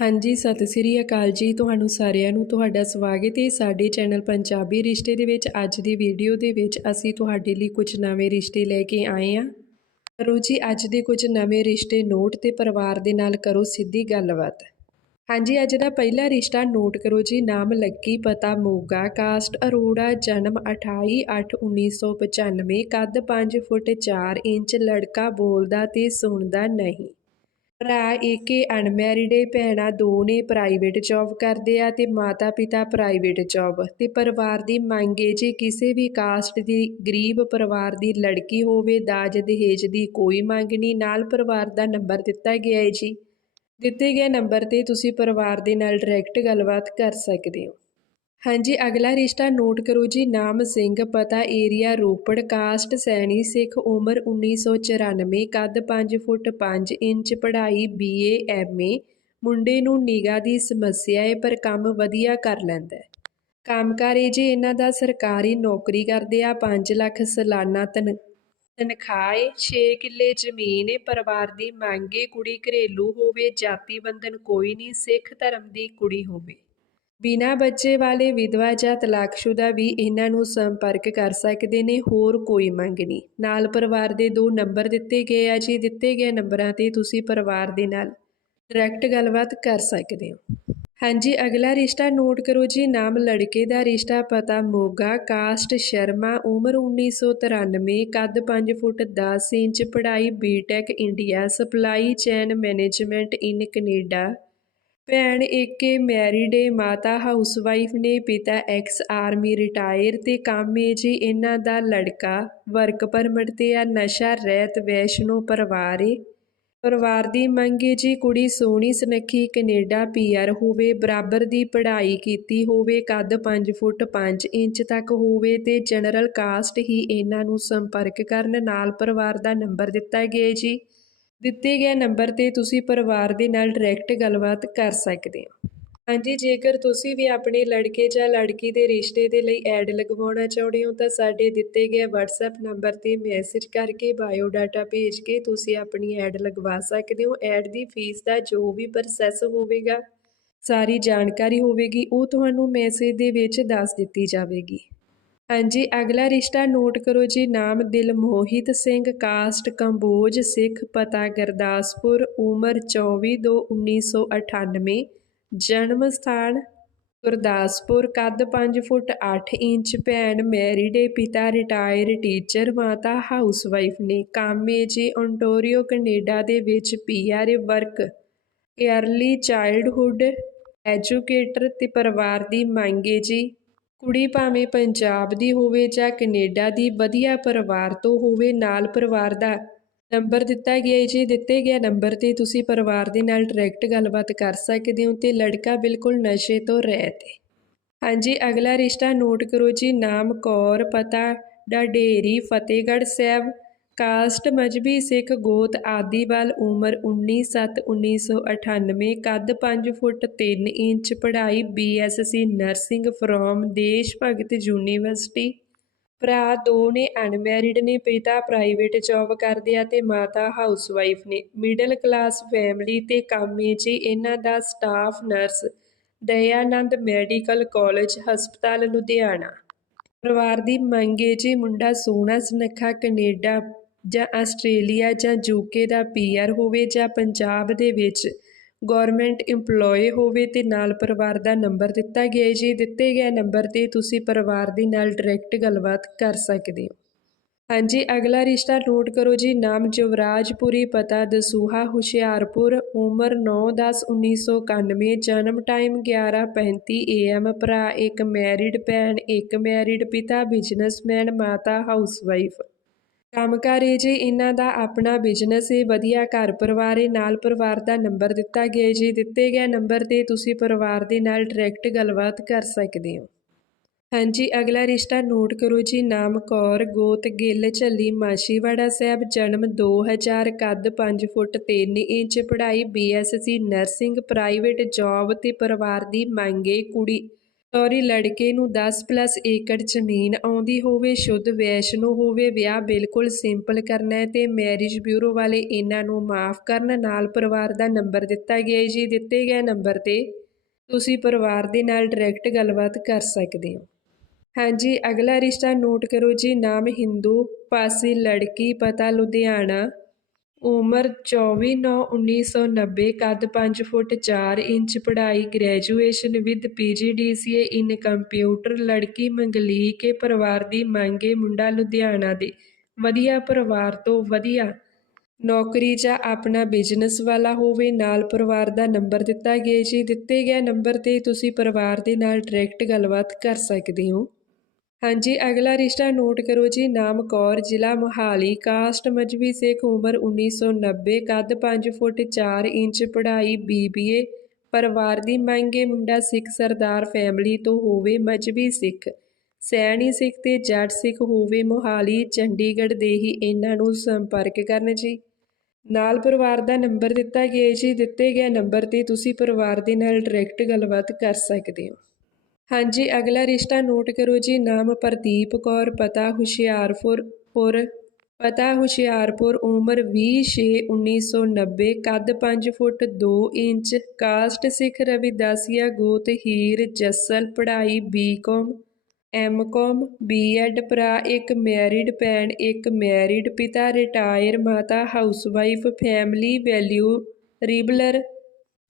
ਹਾਂਜੀ, ਸਤਿ ਸ੍ਰੀ ਅਕਾਲ ਜੀ ਤੁਹਾਨੂੰ ਸਾਰਿਆਂ ਨੂੰ, ਤੁਹਾਡਾ ਸਵਾਗਤ ਹੈ ਸਾਡੇ ਚੈਨਲ ਪੰਜਾਬੀ ਰਿਸ਼ਤੇ ਦੇ ਵਿੱਚ। ਅੱਜ ਦੀ ਵੀਡੀਓ ਦੇ ਵਿੱਚ ਅਸੀਂ ਤੁਹਾਡੇ ਲਈ ਕੁਝ ਨਵੇਂ ਰਿਸ਼ਤੇ ਲੈ ਕੇ ਆਏ ਹਾਂ। ਕਰੋ ਜੀ, ਅੱਜ ਦੇ ਕੁਝ ਨਵੇਂ ਰਿਸ਼ਤੇ ਨੋਟ ਤੇ ਪਰਿਵਾਰ ਦੇ ਨਾਲ ਕਰੋ ਸਿੱਧੀ ਗੱਲਬਾਤ। ਹਾਂਜੀ, ਅੱਜ ਦਾ ਪਹਿਲਾ ਰਿਸ਼ਤਾ ਨੋਟ ਕਰੋ ਜੀ, ਨਾਮ ਲੱਕੀ, ਪਤਾ ਮੋਗਾ, ਕਾਸਟ ਅਰੋੜਾ, ਜਨਮ 28/8/1995 ਕੱਦ 5 ਫੁੱਟ 4 ਇੰਚ, ਲੜਕਾ ਬੋਲਦਾ ਤੇ ਸੁਣਦਾ ਨਹੀਂ। ਭਰਾ, ਏਕੇ ਅਨਮੈਰਿਡ ਏ ਭੈਣਾਂ ਦੋ ਨੇ ਪ੍ਰਾਈਵੇਟ ਜੌਬ ਕਰਦੇ ਆ ਤੇ ਮਾਤਾ ਪਿਤਾ ਪ੍ਰਾਈਵੇਟ ਜੌਬ ਤੇ ਪਰਿਵਾਰ ਦੀ ਮੰਗ ਏ, ਜੇ ਕਿਸੇ ਵੀ ਕਾਸਟ ਦੀ ਗਰੀਬ ਪਰਿਵਾਰ ਦੀ ਲੜਕੀ ਹੋਵੇ, ਦਾਜ ਦਹੇਜ ਦੀ ਕੋਈ ਮੰਗ ਨਹੀਂ। ਨਾਲ ਪਰਿਵਾਰ ਦਾ ਨੰਬਰ ਦਿੱਤਾ ਗਿਆ ਏ ਜੀ। ਦਿੱਤੇ ਗਏ ਨੰਬਰ ਤੇ ਤੁਸੀਂ ਪਰਿਵਾਰ ਦੇ ਨਾਲ ਡਾਇਰੈਕਟ ਗੱਲਬਾਤ ਕਰ ਸਕਦੇ ਹੋ। ਹਾਂਜੀ, ਅਗਲਾ ਰਿਸ਼ਤਾ ਨੋਟ ਕਰੋ ਜੀ। ਨਾਮ ਸਿੰਘ, ਪਤਾ ਏਰੀਆ, ਰੋਪੜ, ਕਾਸਟ, ਸੈਣੀ, ਸਿੱਖ, ਉਮਰ 1994 ਕੱਦ 5 ਫੁੱਟ 5 ਇੰਚ, ਪੜ੍ਹਾਈ ਬੀਏ ਐਮਏ ਮੁੰਡੇ ਨੂੰ ਨਿਗਾਹ ਦੀ ਸਮੱਸਿਆ ਹੈ ਪਰ ਕੰਮ ਵਧੀਆ ਕਰ ਲੈਂਦਾ ਹੈ ਕੰਮਕਾਰ ਇਹ ਜੀ ਇਹਨਾਂ ਦਾ ਸਰਕਾਰੀ ਨੌਕਰੀ ਕਰਦੇ ਆ 5 ਲੱਖ ਸਾਲਾਨਾ ਤਨ, ਤਨਖਾਹ ਏ 6 ਕਿੱਲੇ ਜ਼ਮੀਨ ਏ, ਪਰਿਵਾਰ ਦੀ ਮੰਗ ਏ, ਕੁੜੀ ਘਰੇਲੂ ਹੋਵੇ, ਜਾਤੀ ਬੰਧਨ ਕੋਈ ਨਹੀਂ, ਸਿੱਖ ਧਰਮ ਦੀ ਕੁੜੀ ਹੋਵੇ। ਬਿਨਾਂ ਬੱਚੇ ਵਾਲੇ ਵਿਧਵਾ ਜਾਂ ਤਲਾਕਸ਼ੁਦਾ ਵੀ ਇਹਨਾਂ ਨੂੰ ਸੰਪਰਕ ਕਰ ਸਕਦੇ ਨੇ, ਹੋਰ ਕੋਈ ਮੰਗ ਨਹੀਂ। ਨਾਲ ਪਰਿਵਾਰ ਦੇ ਦੋ ਨੰਬਰ ਦਿੱਤੇ ਗਏ ਆ ਜੀ। ਦਿੱਤੇ ਗਏ ਨੰਬਰਾਂ ਤੇ ਤੁਸੀਂ ਪਰਿਵਾਰ ਦੇ ਨਾਲ ਡਾਇਰੈਕਟ ਗੱਲਬਾਤ ਕਰ ਸਕਦੇ ਹੋ। ਹਾਂਜੀ, ਅਗਲਾ ਰਿਸ਼ਤਾ ਨੋਟ ਕਰੋ ਜੀ। ਨਾਮ ਲੜਕੇ ਦਾ ਰਿਸ਼ਤਾ, ਪਤਾ ਮੋਗਾ, ਕਾਸਟ ਸ਼ਰਮਾ, ਉਮਰ 1993 ਕੱਦ 5 ਫੁੱਟ 10 ਇੰਚ, ਪੜ੍ਹਾਈ BTech India supply chain management in Canada. ਭੈਣ ਏਕੇ ਮੈਰਿਡ ਏ, ਮਾਤਾ ਹਾਊਸਵਾਈਫ ਨੇ ਪਿਤਾ ਐਕਸ ਆਰਮੀ ਰਿਟਾਇਰ ਤੇ ਕੰਮ ਏ ਜੀ ਇਹਨਾਂ ਦਾ ਲੜਕਾ, ਵਰਕ ਪਰਮਿਟ ਤੇ ਆ, ਨਸ਼ਾ, ਰਹਿਤ, ਵੈਸ਼ਨੋ ਪਰਿਵਾਰ ਏ। ਪਰਿਵਾਰ ਦੀ ਮੰਗ ਏ ਜੀ ਕੁੜੀ ਸੋਹਣੀ ਸੁਨੱਖੀ ਕੈਨੇਡਾ ਪੀਆਰ ਹੋਵੇ, ਬਰਾਬਰ ਦੀ ਪੜ੍ਹਾਈ ਕੀਤੀ ਹੋਵੇ, ਕੱਦ 5 ਫੁੱਟ 5 ਇੰਚ ਤੱਕ ਹੋਵੇ ਤੇ ਜਨਰਲ ਕਾਸਟ ਹੀ ਇਹਨਾਂ ਨੂੰ ਸੰਪਰਕ ਕਰਨ ਨਾਲ ਪਰਿਵਾਰ ਦਾ ਨੰਬਰ ਦਿੱਤਾ ਗਿਆ ਜੀ। ਦਿੱਤੇ ਗਏ ਨੰਬਰ ਤੇ ਤੁਸੀਂ ਪਰਿਵਾਰ ਦੇ ਨਾਲ ਡਾਇਰੈਕਟ ਗੱਲਬਾਤ ਕਰ ਸਕਦੇ ਹੋ। ਹਾਂਜੀ, ਜੇਕਰ ਤੁਸੀਂ ਵੀ ਆਪਣੇ ਲੜਕੇ ਜਾਂ ਲੜਕੀ ਦੇ ਰਿਸ਼ਤੇ ਦੇ ਲਈ ਐਡ ਲਗਵਾਉਣਾ ਚਾਹੁੰਦੇ ਹੋ, ਤਾਂ ਸਾਡੇ ਦਿੱਤੇ ਗਏ WhatsApp ਨੰਬਰ ਤੇ ਮੈਸੇਜ ਕਰਕੇ ਬਾਇਓ ਡਾਟਾ ਭੇਜ ਕੇ ਤੁਸੀਂ ਆਪਣੀ ਐਡ ਲਗਵਾ ਸਕਦੇ ਹੋ। ਐਡ ਦੀ ਫੀਸ ਦਾ ਜੋ ਵੀ ਪ੍ਰੋਸੈਸ ਹੋਵੇਗਾ, ਸਾਰੀ ਜਾਣਕਾਰੀ ਹੋਵੇਗੀ, ਉਹ ਤੁਹਾਨੂੰ ਮੈਸੇਜ ਦੇ ਵਿੱਚ ਦੱਸ ਦਿੱਤੀ ਜਾਵੇਗੀ। ਹਾਂਜੀ, ਅਗਲਾ ਰਿਸ਼ਤਾ ਨੋਟ ਕਰੋ ਜੀ, ਨਾਮ ਦਿਲ ਮੋਹਿਤ ਸਿੰਘ, ਕਾਸਟ ਕੰਬੋਜ ਸਿੱਖ, ਪਤਾ ਗੁਰਦਾਸਪੁਰ, ਉਮਰ 24 ਦੋ 1998 ਜਨਮ ਸਥਾਨ ਗੁਰਦਾਸਪੁਰ, ਕੱਦ 5 ਫੁੱਟ 8 ਇੰਚ, ਭੈਣ ਮੈਰਿਡ ਏ ਪਿਤਾ ਰਿਟਾਇਰ ਟੀਚਰ ਮਾਤਾ ਹਾਊਸਵਾਈਫ ਨੇ ਕਾਮੇ ਜੀ ਓਨਟਾਰੀਓ ਕੈਨੇਡਾ ਦੇ ਵਿੱਚ PR work early childhood educator ਤੇ ਪਰਿਵਾਰ ਦੀ ਮੰਗ ਏ ਜੀ। ਕੁੜੀ ਭਾਵੇਂ ਪੰਜਾਬ ਦੀ ਹੋਵੇ ਜਾਂ ਕੈਨੇਡਾ ਦੀ, ਵਧੀਆ ਪਰਿਵਾਰ ਤੋਂ ਹੋਵੇ, ਨਾਲ ਪਰਿਵਾਰ ਦਾ ਨੰਬਰ ਦਿੱਤਾ ਗਿਆ ਹੈ ਜੀ ਦਿੱਤੇ ਗਿਆ ਨੰਬਰ ਤੇ ਤੁਸੀਂ ਪਰਿਵਾਰ ਦੇ ਨਾਲ ਡਾਇਰੈਕਟ ਗੱਲਬਾਤ ਕਰ ਸਕਦੇ ਹੋ ਤੇ ਲੜਕਾ ਬਿਲਕੁਲ ਨਸ਼ੇ ਤੋਂ ਰਹਿਤ ਹੈ ਹਾਂਜੀ, ਅਗਲਾ ਰਿਸ਼ਤਾ ਨੋਟ ਕਰੋ ਜੀ। ਨਾਮ ਕੌਰ, ਪਤਾ, ਡਾਡੇਰੀ, ਫਤਿਹਗੜ੍ਹ ਸਾਹਿਬ। ਕਾਸਟ ਮਜਬੀ ਸਿੱਖ ਗੋਤ ਆਦੀਵਾਲ ਉਮਰ 19/7/1998 ਕੱਦ 5 ਫੁੱਟ 3 ਇੰਚ, ਪੜ੍ਹਾਈ BSc nursing from Desh Bhagat university. ਭਰਾ ਦੋ ਨੇ ਅਨਮੈਰਿਡ ਨੇ, ਪਿਤਾ ਪ੍ਰਾਈਵੇਟ ਜੌਬ ਕਰਦੇ ਆ ਤੇ ਮਾਤਾ ਹਾਊਸਵਾਈਫ ਨੇ। ਮਿਡਲ ਕਲਾਸ ਫੈਮਿਲੀ ਤੇ ਕੰਮੇ ਜੀ ਇਹਨਾਂ ਦਾ staff nurse, Dayanand medical college, ਹਸਪਤਾਲ ਲੁਧਿਆਣਾ। ਪਰਿਵਾਰ ਦੀ ਮੰਗੇ ਜੀ ਮੁੰਡਾ ਸੋਹਣਾ ਸੁਨੱਖਾ ਕੈਨੇਡਾ ਜਾਂ ਆਸਟ੍ਰੇਲੀਆ ਜਾਂ ਯੂਕੇ ਦਾ ਪੀਆਰ ਹੋਵੇ ਜਾਂ ਪੰਜਾਬ ਦੇ ਵਿੱਚ ਗਵਰਨਮੈਂਟ EMPLOYE ਹੋਵੇ ਤੇ ਨਾਲ ਪਰਿਵਾਰ ਦਾ ਨੰਬਰ ਦਿੱਤਾ ਗਿਆ ਹੈ। ਜੀ ਦਿੱਤੇ ਗਏ ਨੰਬਰ ਤੇ ਤੁਸੀਂ ਪਰਿਵਾਰ ਦੇ ਨਾਲ ਡਾਇਰੈਕਟ ਗੱਲਬਾਤ ਕਰ ਸਕਦੇ ਹੋ। ਹਾਂਜੀ, ਅਗਲਾ ਰਿਸ਼ਤਾ ਨੋਟ ਕਰੋ ਜੀ। ਨਾਮ ਜਵਰਾਜਪੁਰੀ ਪਤਾ ਦਸੂਹਾ, ਹੁਸ਼ਿਆਰਪੁਰ, ਉਮਰ 9/10/1991 ਜਨਮ ਟਾਈਮ 11:35 AM ਭਰਾ ਇੱਕ ਮੈਰਿਡ, ਭੈਣ ਇੱਕ ਮੈਰਿਡ, ਪਿਤਾ ਬਿਜ਼ਨਸਮੈਨ, ਮਾਤਾ ਹਾਊਸਵਾਈਫ। ਕੰਮਕਾਰ ਏ ਜੀ ਇਹਨਾਂ ਦਾ ਆਪਣਾ ਬਿਜ਼ਨਸ ਏ, ਵਧੀਆ ਘਰ ਪਰਿਵਾਰ ਏ, ਨਾਲ ਪਰਿਵਾਰ ਦਾ ਨੰਬਰ ਦਿੱਤਾ ਗਿਆ ਜੀ ਦਿੱਤੇ ਗਏ ਨੰਬਰ ਤੇ ਤੁਸੀਂ ਪਰਿਵਾਰ ਦੇ ਨਾਲ ਡਾਇਰੈਕਟ ਗੱਲਬਾਤ ਕਰ ਸਕਦੇ ਹੋ। ਹਾਂਜੀ, ਅਗਲਾ ਰਿਸ਼ਤਾ ਨੋਟ ਕਰੋ ਜੀ, ਨਾਮ ਕੌਰ, ਗੋਤ, ਗਿੱਲ, ਝੱਲੀ ਮਾਸ਼ੀਵਾੜਾ ਸਾਹਿਬ, ਜਨਮ 2000 ਕੱਦ 5 ਫੁੱਟ 3 ਇੰਚ, ਪੜ੍ਹਾਈ ਬੀਐਸਸੀ ਨਰਸਿੰਗ ਪ੍ਰਾਈਵੇਟ ਜੌਬ ਤੇ ਪਰਿਵਾਰ ਦੀ ਮੰਗੇ ਕੁੜੀ ਸੌਰੀ ਲੜਕੇ ਨੂੰ 10 ਪਲੱਸ ਏਕੜ ਜ਼ਮੀਨ ਆਉਂਦੀ ਹੋਵੇ, ਸ਼ੁੱਧ ਵੈਸ਼ਨੋ ਹੋਵੇ, ਵਿਆਹ ਬਿਲਕੁਲ ਸਿੰਪਲ ਕਰਨਾ ਹੈ ਤੇ ਮੈਰਿਜ ਬਿਊਰੋ ਵਾਲੇ ਇਹਨਾਂ ਨੂੰ ਮਾਫ ਕਰਨ ਨਾਲ ਪਰਿਵਾਰ ਦਾ ਨੰਬਰ ਦਿੱਤਾ ਗਿਆ ਹੈ ਜੀ। ਦਿੱਤੇ ਗਏ ਨੰਬਰ ਤੇ ਤੁਸੀਂ ਪਰਿਵਾਰ ਦੇ ਨਾਲ ਡਾਇਰੈਕਟ ਗੱਲਬਾਤ ਕਰ ਸਕਦੇ ਹੋ। ਹਾਂਜੀ, ਅਗਲਾ ਰਿਸ਼ਤਾ ਨੋਟ ਕਰੋ ਜੀ। ਨਾਮ ਹਿੰਦੂ, ਪਾਸੀ ਲੜਕੀ, ਪਤਾ ਲੁਧਿਆਣਾ। ਉਮਰ 24/9/1990 ਕੱਦ ਪੰਜ ਫੁੱਟ ਚਾਰ ਇੰਚ ਪੜ੍ਹਾਈ ਗ੍ਰੈਜੂਏਸ਼ਨ ਵਿਦ ਪੀ ਜੀ ਡੀ ਸੀ ਏ ਇਨ ਕੰਪਿਊਟਰ ਲੜਕੀ ਮੰਗਲੀਕੇ ਪਰਿਵਾਰ ਦੀ ਮੰਗੇ ਮੁੰਡਾ ਲੁਧਿਆਣਾ ਦੇ। ਵਧੀਆ ਪਰਿਵਾਰ ਤੋਂ ਵਧੀਆ ਨੌਕਰੀ ਜਾਂ ਆਪਣਾ ਬਿਜ਼ਨਸ ਵਾਲਾ ਹੋਵੇ, ਨਾਲ ਪਰਿਵਾਰ ਦਾ ਨੰਬਰ ਦਿੱਤਾ ਗਿਆ ਜੀ। ਦਿੱਤੇ ਗਏ ਨੰਬਰ ਤੇ ਤੁਸੀਂ ਪਰਿਵਾਰ ਦੇ ਨਾਲ ਡਾਇਰੈਕਟ ਗੱਲਬਾਤ ਕਰ ਸਕਦੇ ਹੋ। ਹਾਂਜੀ, ਅਗਲਾ ਰਿਸ਼ਤਾ ਨੋਟ ਕਰੋ ਜੀ। ਨਾਮ ਕੌਰ, ਜ਼ਿਲ੍ਹਾ ਮੋਹਾਲੀ। ਕਾਸਟ ਮਜਬੀ ਸਿੱਖ ਉਮਰ 1990 ਕੱਦ 5 ਫੁੱਟ 4 ਇੰਚ, ਪੜ੍ਹਾਈ ਬੀਬੀਏ ਪਰਿਵਾਰ ਦੀ ਮੰਗੇ ਮੁੰਡਾ ਸਿੱਖ ਸਰਦਾਰ ਫੈਮਿਲੀ ਤੋਂ ਹੋਵੇ ਮਜਬੀ ਸਿੱਖ। ਸੈਣੀ ਸਿੱਖ ਤੇ ਜੱਟ ਸਿੱਖ ਹੋਵੇ ਮੋਹਾਲੀ। ਚੰਡੀਗੜ੍ਹ ਦੇ ਹੀ ਇਹਨਾਂ ਨੂੰ ਸੰਪਰਕ ਕਰਨ ਜੀ। ਨਾਲ ਪਰਿਵਾਰ ਦਾ ਨੰਬਰ ਦਿੱਤਾ ਗਿਆ ਜੀ। ਦਿੱਤੇ ਗਏ ਨੰਬਰ ਤੇ ਤੁਸੀਂ ਪਰਿਵਾਰ ਦੇ ਨਾਲ ਡਾਇਰੈਕਟ ਗੱਲਬਾਤ ਕਰ ਸਕਦੇ ਹੋ। ਹਾਂਜੀ, ਅਗਲਾ ਰਿਸ਼ਤਾ ਨੋਟ ਕਰੋ ਜੀ। ਨਾਮ ਪ੍ਰਦੀਪ ਕੌਰ, ਪਤਾ ਹੁਸ਼ਿਆਰਪੁਰ ਪੁਰ ਪਤਾ ਹੁਸ਼ਿਆਰਪੁਰ, ਉਮਰ 20/6/1990 ਕੱਦ 5 foot 2 inch, caste Sikh Ravidasia, ਗੋਤ ਹੀਰ, ਜੱਸਲ, ਪੜ੍ਹਾਈ ਬੀਕਾਮ, ਐਮਕਾਮ, ਬੀਐਡ ਭਰਾ, ਇੱਕ ਮੈਰਿਡ ਭੈਣ, ਇੱਕ ਮੈਰਿਡ ਪਿਤਾ, ਰਿਟਾਇਰ ਮਾਤਾ, ਹਾਊਸਵਾਈਫ, ਫੈਮਿਲੀ ਵੈਲਿਊ, ਰਿਬਲਰ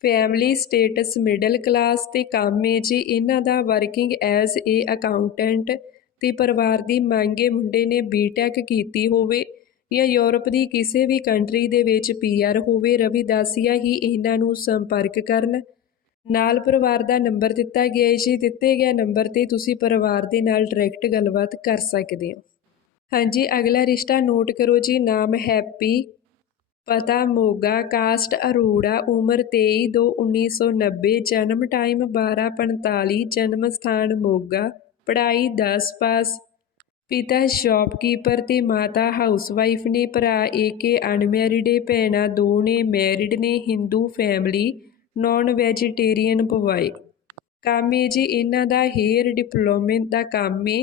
ਫੈਮਿਲੀ ਸਟੇਟਸ, ਮਿਡਲ ਕਲਾਸ ਤੇ ਕੰਮ ਹੈ ਜੀ, ਇਹਨਾਂ ਦਾ ਵਰਕਿੰਗ ਐਜ਼ ਏ ਅਕਾਊਂਟੈਂਟ ਤੇ ਪਰਿਵਾਰ ਦੀ ਮੰਗੇ ਮੁੰਡੇ ਨੇ ਬੀਟੈਕ ਕੀਤੀ ਹੋਵੇ ਜਾਂ ਯੂਰਪ ਦੀ ਕਿਸੇ ਵੀ ਕੰਟਰੀ ਦੇ ਵਿੱਚ ਪੀਆਰ ਹੋਵੇ, ਰਵਿਦਾਸੀਆ ਹੀ ਇਹਨਾਂ ਨੂੰ ਸੰਪਰਕ ਕਰਨ। ਨਾਲ ਪਰਿਵਾਰ ਦਾ ਨੰਬਰ ਦਿੱਤਾ ਗਿਆ ਹੈ ਜੀ, ਦਿੱਤੇ ਗਿਆ ਨੰਬਰ ਤੇ ਤੁਸੀਂ ਪਰਿਵਾਰ ਦੇ ਨਾਲ ਡਾਇਰੈਕਟ ਗੱਲਬਾਤ ਕਰ ਸਕਦੇ ਹੋ। ਹਾਂਜੀ, ਅਗਲਾ ਰਿਸ਼ਤਾ ਨੋਟ ਕਰੋ ਜੀ, ਨਾਮ ਹੈਪੀ ਪਤਾ ਮੋਗਾ, ਕਾਸਟ, ਅਰੋੜਾ, ਉਮਰ 23/2/1990 ਜਨਮ ਟਾਈਮ 12:45 ਜਨਮ ਸਥਾਨ ਮੋਗਾ, ਪੜ੍ਹਾਈ ਦਸ ਪਾਸ। ਪਿਤਾ ਸ਼ਾਪਕੀਪਰ ਤੇ ਮਾਤਾ ਹਾਊਸਵਾਈਫ ਨੇ ਭਰਾ ਏਕੇ ਅਨਮੈਰਿਡ ਏ ਭੈਣਾਂ ਦੋ ਨੇ ਮੈਰਿਡ ਨੇ, ਹਿੰਦੂ ਫੈਮਿਲੀ, ਨਾਨ ਵੈਜੀਟੇਰੀਅਨ ਪਵਾਏ ਕੰਮ ਏ ਜੀ ਇਹਨਾਂ ਦਾ ਹੇਅਰ ਡਿਪਲੋਮੇ ਦਾ ਕੰਮ ਏ